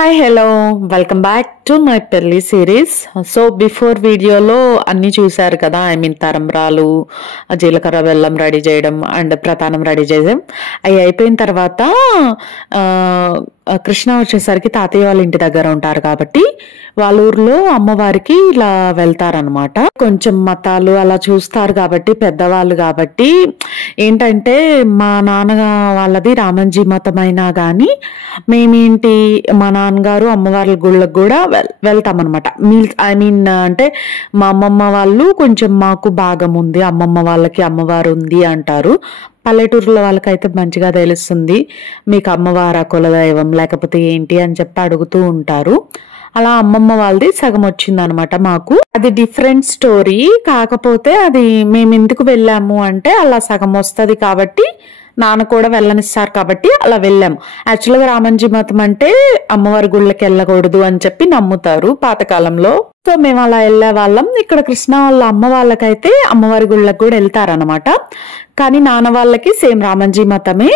Hi hello welcome back to my పెళ్లి series. So before వీడియోలో అన్నీ చూశారు కదా, తరంబ్రాలు, జీలకర్ర బెల్లం రెడీ చేయడం అండ్ ప్రతానం రెడీ చేయడం. అవి అయిపోయిన తర్వాత కృష్ణ వచ్చేసరికి తాతయ్య వాళ్ళ ఇంటి దగ్గర ఉంటారు కాబట్టి వాళ్ళ ఊర్లో అమ్మవారికి ఇలా వెళ్తారనమాట. కొంచెం మతాలు అలా చూస్తారు కాబట్టి పెద్దవాళ్ళు కాబట్టి ఏంటంటే మా నాన్న వాళ్ళది రామంజీ మతం అయినా కానీ మేమేంటి మా నాన్నగారు అమ్మవార్ల గుళ్ళకు కూడా వెళ్తామన్నమాట. అంటే మా అమ్మమ్మ వాళ్ళు కొంచెం మాకు భాగం ఉంది, అమ్మమ్మ వాళ్ళకి అమ్మవారు ఉంది అంటారు. పల్లెటూరులో వాళ్ళకైతే మంచిగా తెలుస్తుంది, మీకు అమ్మవారా కులదైవం లేకపోతే ఏంటి అని చెప్పి అడుగుతూ ఉంటారు. అలా అమ్మమ్మ వాళ్ళది సగం వచ్చింది అనమాట మాకు. అది డిఫరెంట్ స్టోరీ. కాకపోతే అది మేము ఎందుకు వెళ్ళాము అంటే అలా సగం వస్తుంది కాబట్టి నాన్న కూడా వెళ్ళనిస్తారు కాబట్టి అలా వెళ్ళాము. యాక్చువల్గా రామంజీ మతం అంటే అమ్మవారి గుళ్ళకి వెళ్ళకూడదు అని చెప్పి నమ్ముతారు పాతకాలంలో. సో మేము అలా వెళ్ళే వాళ్ళం. ఇక్కడ కృష్ణ వాళ్ళ అమ్మ వాళ్ళకైతే అమ్మవారి గుళ్ళకి కూడా వెళ్తారనమాట. కానీ నాన్న వాళ్ళకి సేమ్ రామంజీ మతమే,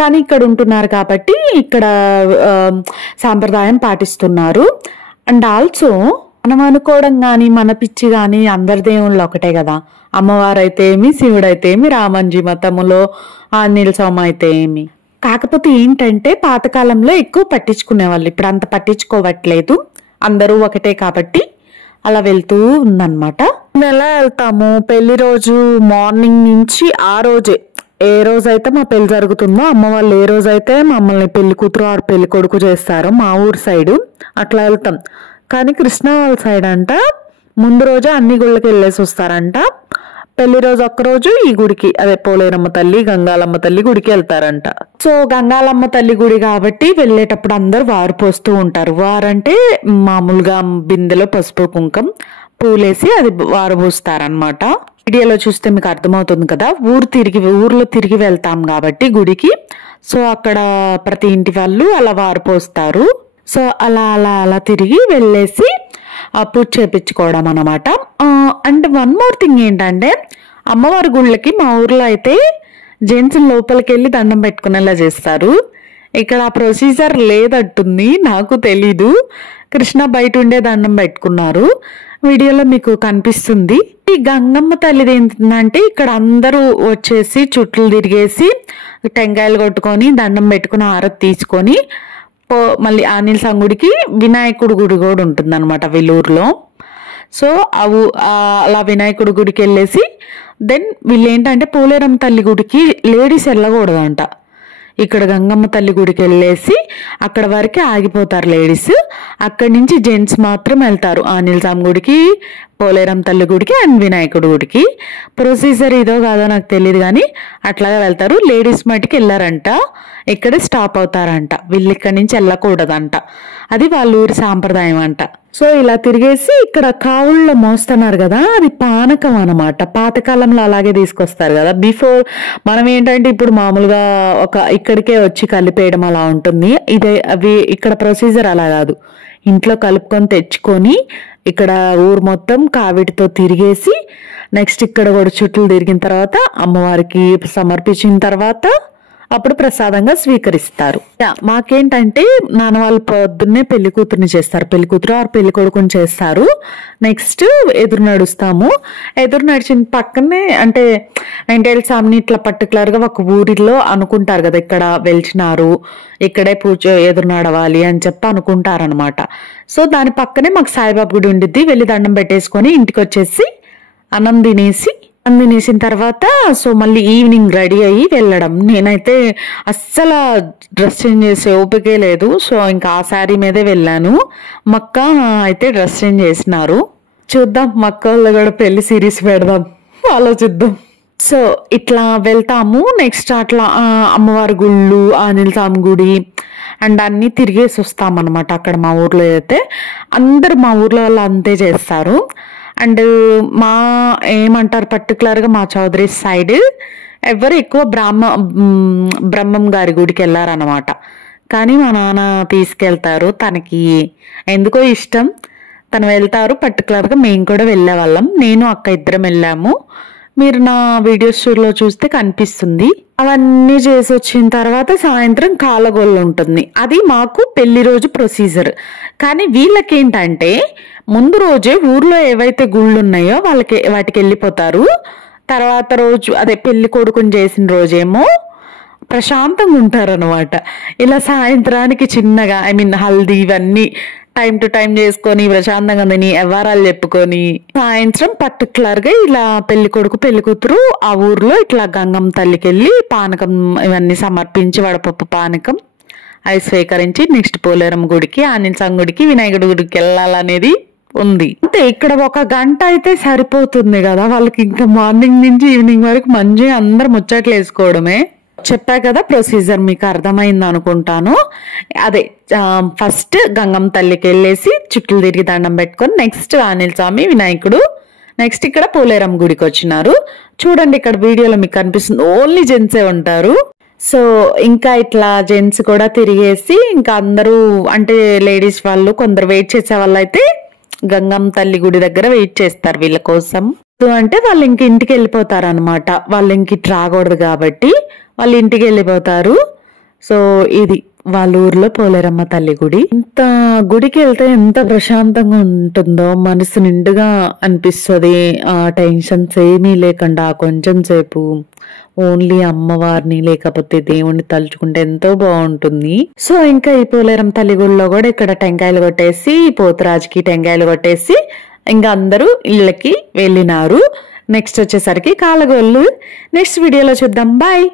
కానీ ఇక్కడ ఉంటున్నారు కాబట్టి ఇక్కడ సాంప్రదాయం పాటిస్తున్నారు. అండ్ ఆల్సో మనం అనుకోవడం కానీ మన పిచ్చి కానీ అందరి దేవుళ్ళు ఒకటే కదా. అమ్మవారైతే ఏమి, శివుడైతే ఏమి, రామంజీ మతములో ఆంజనేయ స్వామి అయితే ఏమి. కాకపోతే ఏంటంటే పాతకాలంలో ఎక్కువ పట్టించుకునేవాళ్ళు, ఇప్పుడు అంత పట్టించుకోవట్లేదు. అందరూ ఒకటే కాబట్టి అలా వెళ్తూ ఉందన్నమాట. మేము ఎలా వెళ్తాము, పెళ్లి రోజు మార్నింగ్ నుంచి ఆ రోజే ఏ రోజైతే మా పెళ్లి జరుగుతుందో అమ్మ వాళ్ళు ఏ రోజైతే మమ్మల్ని పెళ్లి కూతురు ఆరు పెళ్లి కొడుకు చేస్తారో మా ఊరు సైడు అట్లా వెళ్తాం. కానీ కృష్ణ వాళ్ళ సైడ్ అంట ముందు రోజే అన్ని గుళ్ళకి వెళ్ళేసి వస్తారంట. పెళ్లి రోజు ఒక్కరోజు ఈ గుడికి, అదే పోలేరమ్మ తల్లి గంగాలమ్మ తల్లి గుడికి వెళ్తారంట. సో గంగాలమ్మ తల్లి గుడి కాబట్టి వెళ్ళేటప్పుడు అందరు వారు పోస్తూ ఉంటారు. వారంటే మామూలుగా బిందెలో పసుపు కుంకం పూలేసి అది వారు పోస్తారనమాట. వీడియోలో చూస్తే మీకు అర్థమవుతుంది కదా, ఊర్లో తిరిగి వెళ్తాం కాబట్టి గుడికి. సో అక్కడ ప్రతి ఇంటి వాళ్ళు అలా వారు పోస్తారు. సో అలా అలా అలా తిరిగి వెళ్ళేసి పూజ చేపించుకోవడం అనమాట. అండ్ వన్ మోర్ థింగ్ ఏంటంటే అమ్మవారి గుళ్ళకి మా ఊర్లో అయితే జెంట్స్ లోపలికి వెళ్ళి దండం పెట్టుకునేలా చేస్తారు. ఇక్కడ ఆ ప్రొసీజర్ లేదంటుంది, నాకు తెలీదు. కృష్ణ బయట ఉండే దండం పెట్టుకున్నారు, వీడియోలో మీకు కనిపిస్తుంది. ఈ గంగమ్మ తల్లిది ఏంటంటే ఇక్కడ అందరూ వచ్చేసి చుట్లు తిరిగేసి టెంకాయలు కొట్టుకొని దండం పెట్టుకుని హారతి తీసుకొని మళ్ళీ ఆంజనేయ స్వామి గుడికి వినాయకుడి గుడి కూడా ఉంటుంది అనమాట వీళ్ళూరులో. సో అలా వినాయకుడి గుడికి వెళ్ళేసి దెన్ వీళ్ళు ఏంటంటే పోలేరమ్మ తల్లి గుడికి లేడీస్ వెళ్ళకూడదంట. ఇక్కడ గంగమ్మ తల్లి గుడికి వెళ్ళేసి అక్కడ వరకే ఆగిపోతారు లేడీస్. అక్కడి నుంచి జెంట్స్ మాత్రం వెళ్తారు ఆంజనేయ స్వామి గుడికి, పోలేరమ్మ తల్లి గుడికి అండ్ వినాయకుడి గుడికి. ప్రొసీజర్ ఇదో కాదో నాకు తెలియదు కానీ అట్లాగే వెళ్తారు. లేడీస్ మటుకి వెళ్ళారంట, ఇక్కడే స్టాప్ అవుతారంట. వీళ్ళు ఇక్కడి నుంచి వెళ్ళకూడదంట, అది వాళ్ళ ఊరి సాంప్రదాయం అంట. సో ఇలా తిరిగేసి ఇక్కడ కావుల్లో మోస్తున్నారు కదా, అది పానకం అనమాట. పాతకాలంలో అలాగే తీసుకొస్తారు కదా. బిఫోర్ మనం ఏంటంటే ఇప్పుడు మామూలుగా ఇక్కడికే వచ్చి కలిపేయడం అలా ఉంటుంది. అవి ఇక్కడ ప్రొసీజర్ అలా కాదు, ఇంట్లో కలుపుకొని తెచ్చుకొని ఇక్కడ ఊరు మొత్తం కావిడితో తిరిగేసి నెక్స్ట్ ఇక్కడ కూడా చుట్లు తిరిగిన తర్వాత అమ్మవారికి సమర్పించిన తర్వాత అప్పుడు ప్రసాదంగా స్వీకరిస్తారు. మాకేంటంటే నాన్న వాళ్ళు పొద్దున్నే పెళ్లి కూతుర్ని చేస్తారు, పెళ్లి కూతురు ఆరు పెళ్లి కొడుకుని చేస్తారు. నెక్స్ట్ ఎదురు నడుస్తాము. ఎదురు నడిచిన పక్కనే అంటే వెంకటేశ్వర స్వామిని ఇట్లా పర్టికులర్గా ఒక ఊరిలో అనుకుంటారు కదా, ఇక్కడ వెలిచినారు ఇక్కడే పూజ ఎదురు నడవాలి అని చెప్పి అనుకుంటారనమాట. సో దాని పక్కనే మాకు సాయిబాబా గుడి ఉండిద్ది. వెళ్ళి దండం పెట్టేసుకొని ఇంటికి వచ్చేసి అన్నం తినేసిన తర్వాత సో మళ్ళీ ఈవినింగ్ రెడీ అయ్యి వెళ్ళడం. నేనైతే అస్సలు డ్రెస్ చేంజ్ చేసే ఓపికే లేదు. సో ఇంకా ఆ శారీ మీదే వెళ్ళాను. మక్క అయితే డ్రెస్ చేంజ్ చేసినారు. చూద్దాం, మక్క వాళ్ళు కూడా పెళ్లి సిరీస్ పెడదాం, ఆలోచిద్దాం. సో ఇట్లా వెళ్తాము. నెక్స్ట్ అట్లా అమ్మవారి గుళ్ళు, ఆంజనేయ స్వామి గుడి అండ్ అన్నీ తిరిగేసి వస్తామన్నమాట. అక్కడ మా ఊర్లో అయితే అందరు మా ఊర్లో వాళ్ళు అంతే చేస్తారు. అండ్ ఏమంటారు పర్టికులర్గా మా చౌదరి సైడ్ ఎవరు ఎక్కువ బ్రహ్మం గారి గుడికి వెళ్ళారనమాట. కానీ మా నాన్న తీసుకెళ్తారు, తనకి ఎందుకో ఇష్టం, తను వెళ్తారు. పర్టికులర్గా మేము కూడా వెళ్ళే వాళ్ళం, నేను అక్క ఇద్దరం వెళ్ళాము. మీరు నా వీడియోస్ లో చూస్తే కనిపిస్తుంది. అవన్నీ చేసి వచ్చిన తర్వాత సాయంత్రం కాలగొల్లు ఉంటుంది. అది మాకు పెళ్లి రోజు ప్రొసీజర్. కానీ వీళ్ళకేంటంటే ముందు రోజే ఊర్లో ఏవైతే గుళ్ళు ఉన్నాయో వాటికి వెళ్ళిపోతారు. తర్వాత రోజు అదే పెళ్లి కొడుకుని చేసిన రోజేమో ప్రశాంతంగా ఉంటారనమాట. ఇలా సాయంత్రానికి చిన్నగా హల్దీ ఇవన్నీ టైం టు టైం చేసుకొని ప్రశాంతంగా తిని వ్యవహారాలు చెప్పుకొని సాయంత్రం పర్టికులర్ గా ఇలా పెళ్లి కొడుకు పెళ్లి కూతురు ఆ ఊర్లో ఇట్లా గంగమ్మ తల్లికి వెళ్ళి పానకం ఇవన్నీ సమర్పించి వడపప్పు పానకం అవి స్వీకరించి నెక్స్ట్ పోలేరమ్మ గుడికి, ఆంజనేయ స్వామి గుడికి, వినాయకుడి గుడికి వెళ్ళాలనేది ఉంది. అంటే ఇక్కడ 1 గంట అయితే సరిపోతుంది కదా వాళ్ళకి. ఇంకా మార్నింగ్ నుంచి ఈవినింగ్ వరకు మంచిగా అందరు ముచ్చట్లు వేసుకోవడమే. చెప్పా కదా ప్రొసీజర్ మీకు అర్థమైంది అనుకుంటాను. అదే ఫస్ట్ గంగమ్మ తల్లికి వెళ్ళేసి చుట్టూ తిరిగి దండం పెట్టుకొని నెక్స్ట్ ఆంజనేయ స్వామి, వినాయకుడు, నెక్స్ట్ ఇక్కడ పోలేరమ్మ గుడికి వచ్చినారు. చూడండి ఇక్కడ వీడియోలో మీకు కనిపిస్తుంది ఓన్లీ జెంట్సే ఉంటారు. సో ఇంకా ఇట్లా జెంట్స్ కూడా తిరిగేసి ఇంకా అందరూ అంటే లేడీస్ వాళ్ళు కొందరు వెయిట్ చేసే వాళ్ళు అయితే గంగమ్మ తల్లి గుడి దగ్గర వెయిట్ చేస్తారు వీళ్ళ కోసం. అంటే వాళ్ళు ఇంక ఇంటికి వెళ్ళిపోతారు అనమాట. వాళ్ళు ఇంక ఇటు రాకూడదు కాబట్టి వాళ్ళు ఇంటికి వెళ్ళిపోతారు. సో ఇది వాళ్ళ ఊర్లో పోలేరమ్మ తల్లి గుడి. ఇంత గుడికి వెళ్తే ఎంత ప్రశాంతంగా ఉంటుందో, మనసు నిండుగా అనిపిస్తుంది. టెన్షన్స్ ఏమీ లేకుండా కొంచెం సేపు ఓన్లీ అమ్మవారిని లేకపోతే దేవుణ్ణి తలుచుకుంటే ఎంతో బాగుంటుంది. సో ఇంకా ఈ పోలేరమ్మ తల్లి గుడిలో కూడా ఇక్కడ టెంకాయలు కొట్టేసి పోతురాజుకి టెంకాయలు కొట్టేసి ఇంకా అందరూ ఇళ్ళకి వెళ్ళినారు. నెక్స్ట్ వచ్చేసరికి కాలగొల్లు నెక్స్ట్ వీడియోలో చూద్దాం. బాయ్.